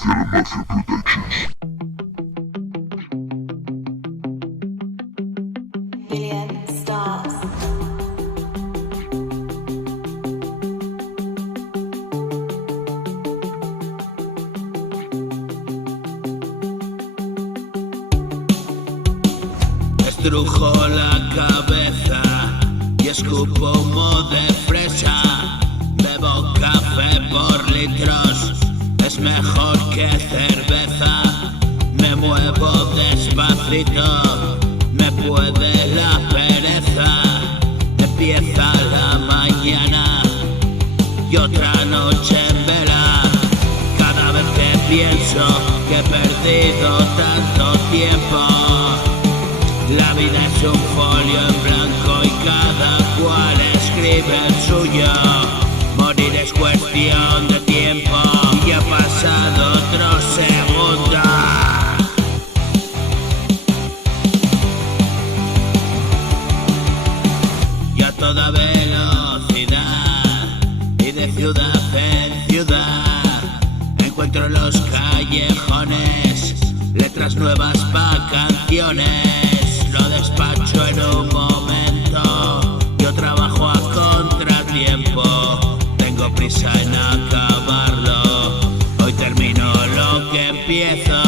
Social Mafia Productions. Billion stars. Estrujo la cabeza y escupo humo de fresa. Bebo café por litros, es mejor que cerveza. Me muevo despacito, me puede la pereza. Empieza la mañana y otra noche en vela. Cada vez que pienso que he perdido tanto tiempo, la vida es un folio en blanco y cada cual escribe el suyo. Morir es cuestión de tiempo y ha pasado otro segundo. Y a toda velocidad y de ciudad en ciudad encuentro en los callejones letras nuevas pa' canciones. Lo despacho en un momento, yo trabajo a contratiempo, tengo prisa en acabarlo. Hoy termino lo que empiezo,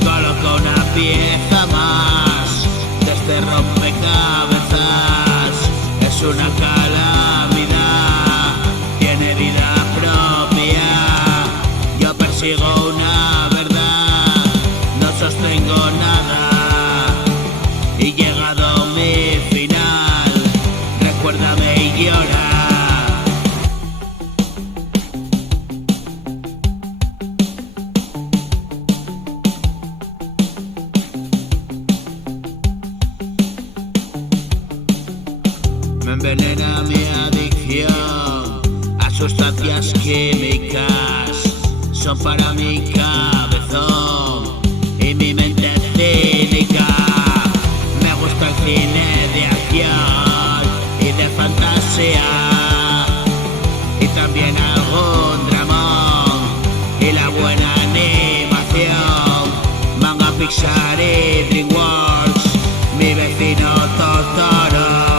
coloco una pieza más de este rompecabezas. Es una calamidad, tiene vida propia. Yo persigo una verdad, no sostengo nada. Y llegado mi final, recuérdame y llora. Me envenena mi adicción a sustancias químicas. Son para mi cabezón y mi mente cínica. Me gusta el cine de acción y de fantasía, y también algún dramón y la buena animación. Manga, Pixar y DreamWorks, mi vecino Totoro.